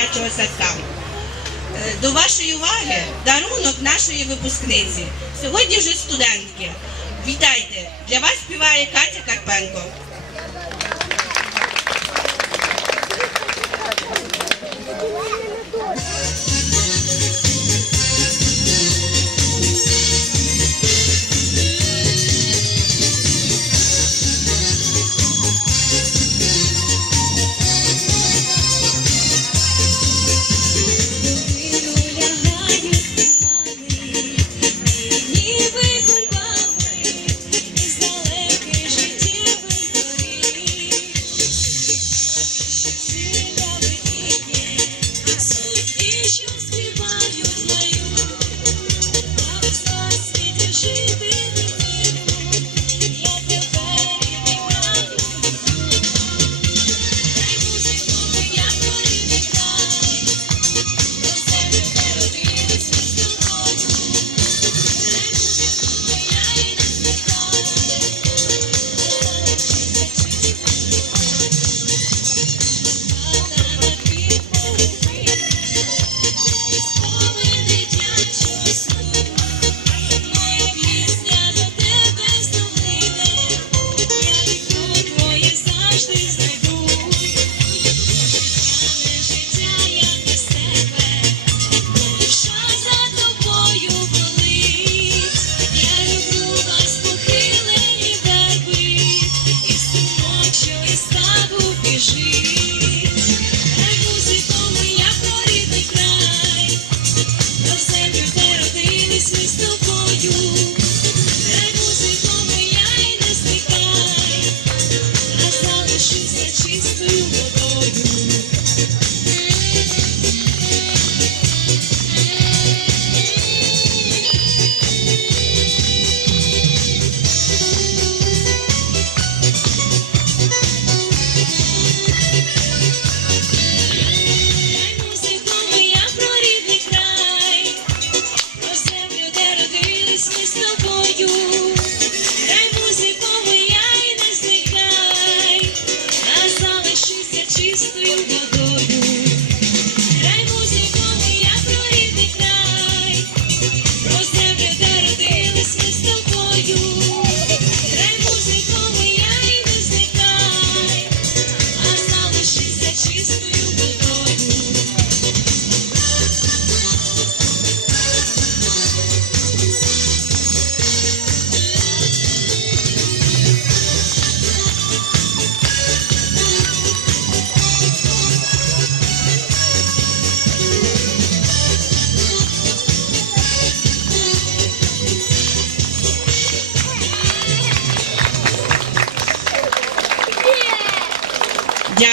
дитячого садка. Е, До вашої уваги дарунок нашої випускниці. Сьогодні вже студентки. Вітайте! Для вас співає Катя Карпенко.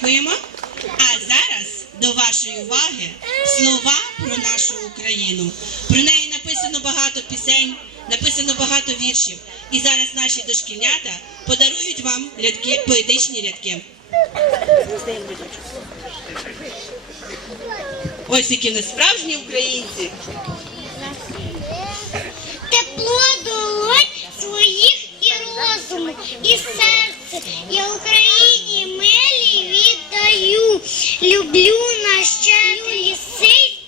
Дякуємо. А зараз до вашої уваги слова про нашу Україну. Про неї написано багато пісень, написано багато віршів. І зараз наші дошкільнята подарують вам рядки, поетичні рядки. Ось які ми справжні українці. тепло долонь своїх і розуму, і серце. Я Україні милі віддаю. Люблю на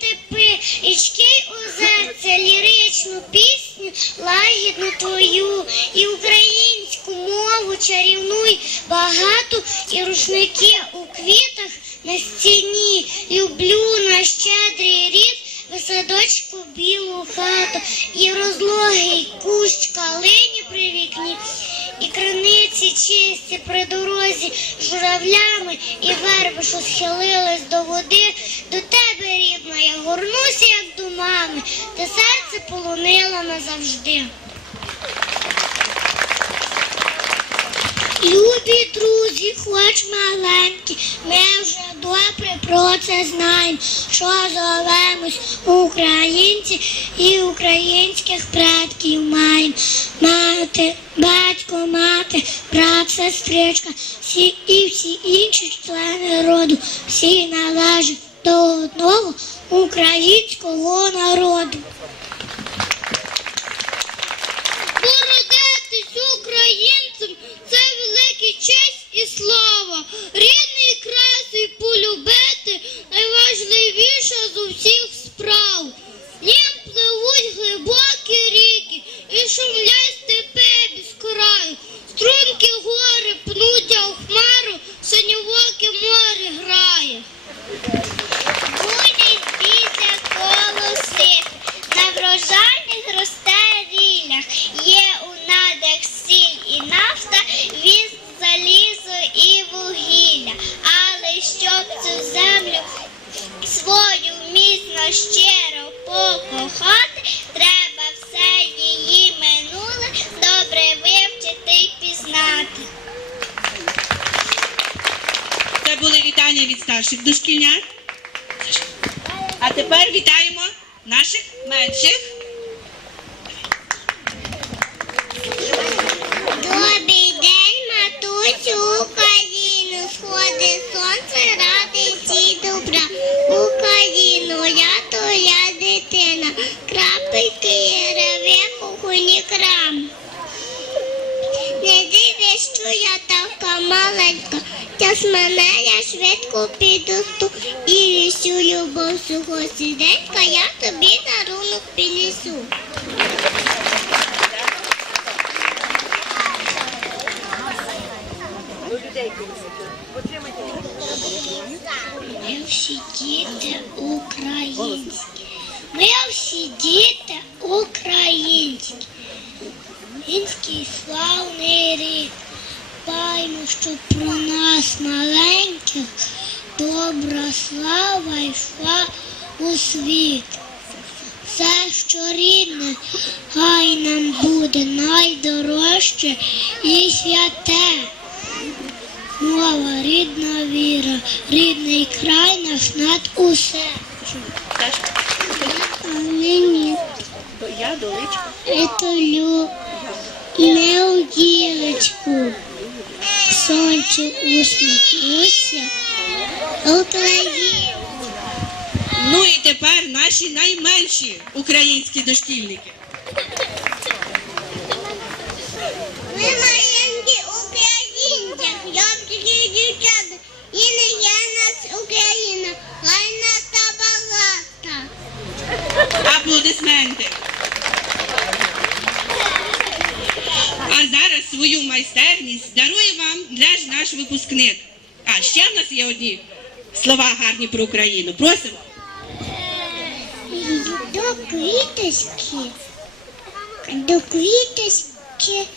степи, річки озерця, ліричну пісню, лагідну твою, і українську мову чарівну й багату, і рушники те серце полонила назавжди. Любі друзі, хоч маленькі, ми вже добре про це знаємо, що зовемось українці і українських предків маємо. Мати, батько, мати, брат, сестричка, всі і всі інші члени роду, всі належать до одного українського народу. Дошкільнят. А тепер вітаємо наших менших. Сіденька я тобі дарунок піднесу. Ми всі діти українські. Ми всі діти українські. Український славний рік. Паймо, щоб про нас маленьких добра слава йшла у світ. Все, що рідне, хай нам буде найдорожче і святе. Мова, рідна віра, рідний край наш над усе. А мені Я доличка. етолю не у дірочку. Сонце усміхнуся, Україна. Ну і тепер наші найменші українські дошкільники. Ми маленькі українці, хлопчики і дівчата, і не є нас Україна, гайна та багата. Аплодисменти. А зараз свою майстерність дарує вам наш випускник. А ще в нас є одні слова гарні про Україну. Просимо. До квіточки, до квіточки.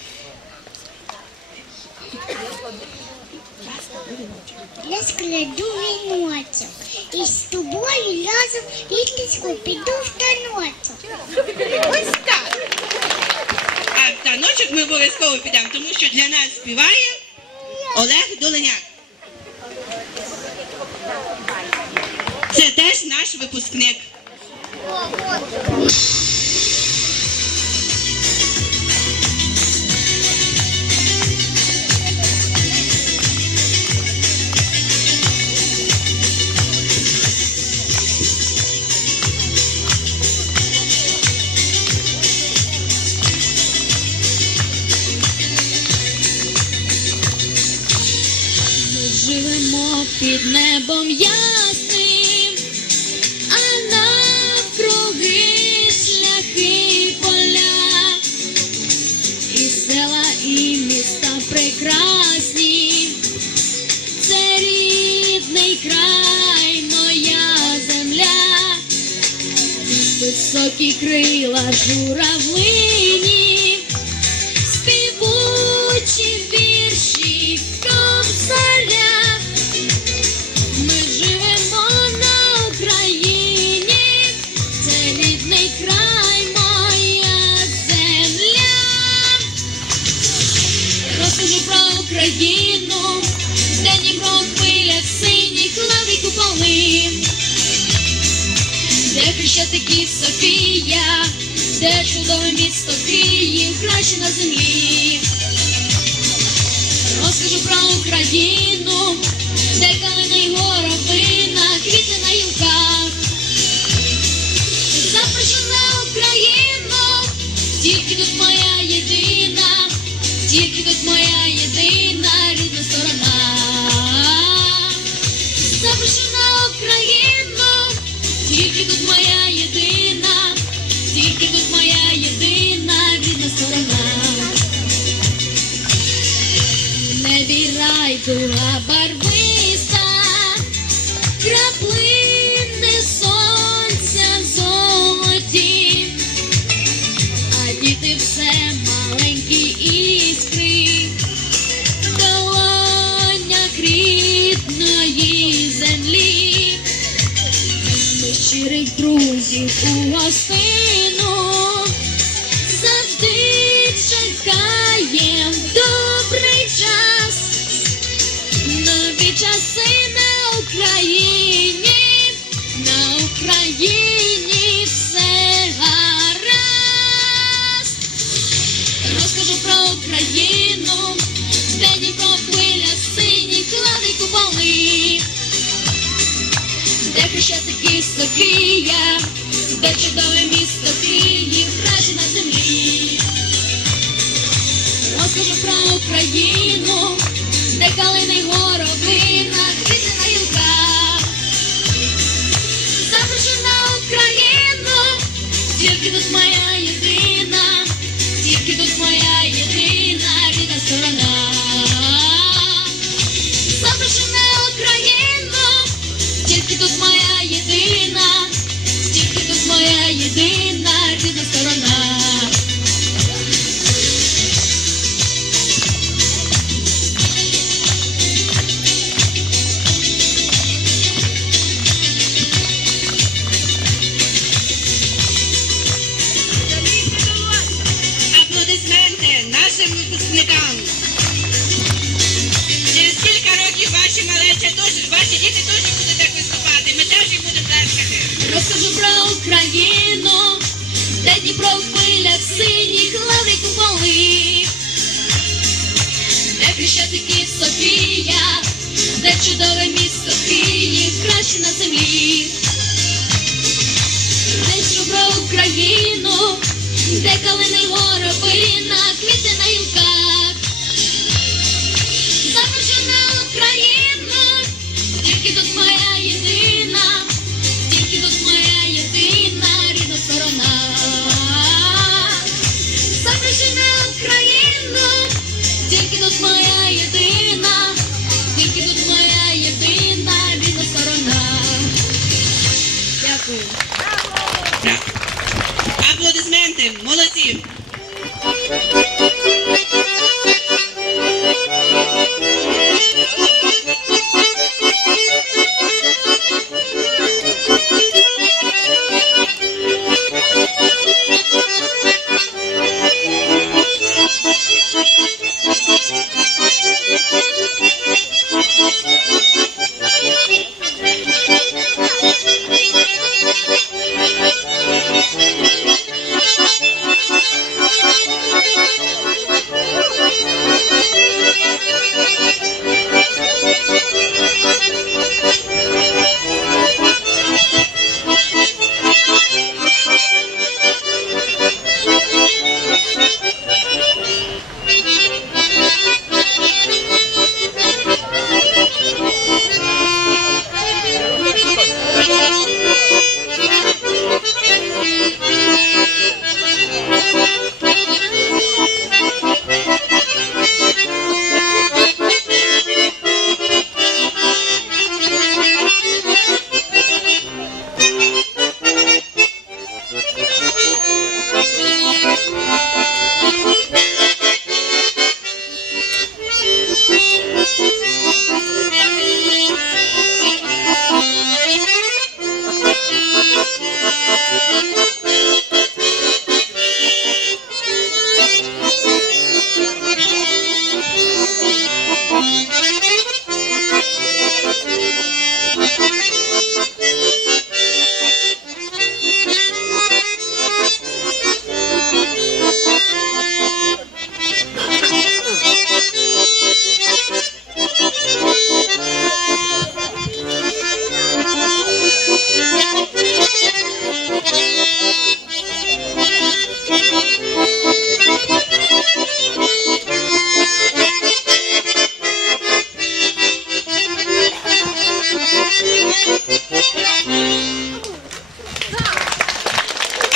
Я складу віночок і з тобою разом літочку піду в таночок. Ось так. А в таночок ми обов'язково підемо, тому що для нас співає Олег Доленяк. Це теж наш випускник. Живемо під небом ясним, високі крила журавлині, Розкажу райдуга барвиста, краплинне сонця золоті, а діти все маленькі іскри, колоня рідної землі, ми друзів у гостині. Let you go gonna be чудове місто Київ, краще на землі. Десь про Україну, де калини воробина.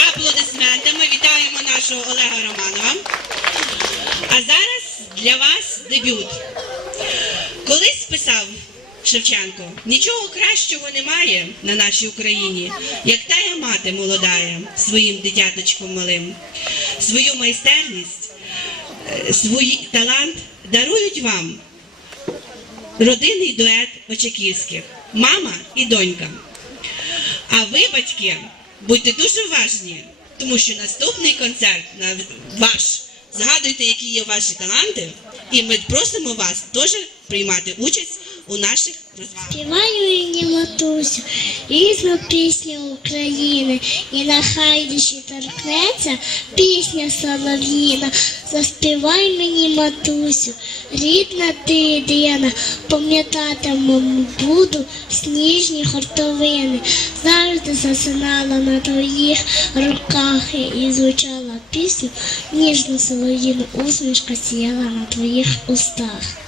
Аплодисментами вітаємо нашого Олега Романова. А зараз для вас дебют. Колись писав Шевченко: нічого кращого немає на нашій Україні, як тая мати молодая своїм дитяточком малим, свою майстерність, е, свій талант дарують вам. Родинний дует Очаківських мама і донька. А ви, батьки, будьте дуже уважні, тому що наступний концерт ваш. Згадуйте, які є ваші таланти, і ми просимо вас теж приймати участь у наших розвагах. Співаю мені матусю, різну пісню України, і на хайдіші торкнеться пісня солов'їна. Заспівай мені, матусю, рідна ти єдина, пам'ятатиму буду сніжні хортовини. Завжди засинала на твоїх руках і звучала пісню, ніжну солов'їну усмішка сіяла на твоїх устах.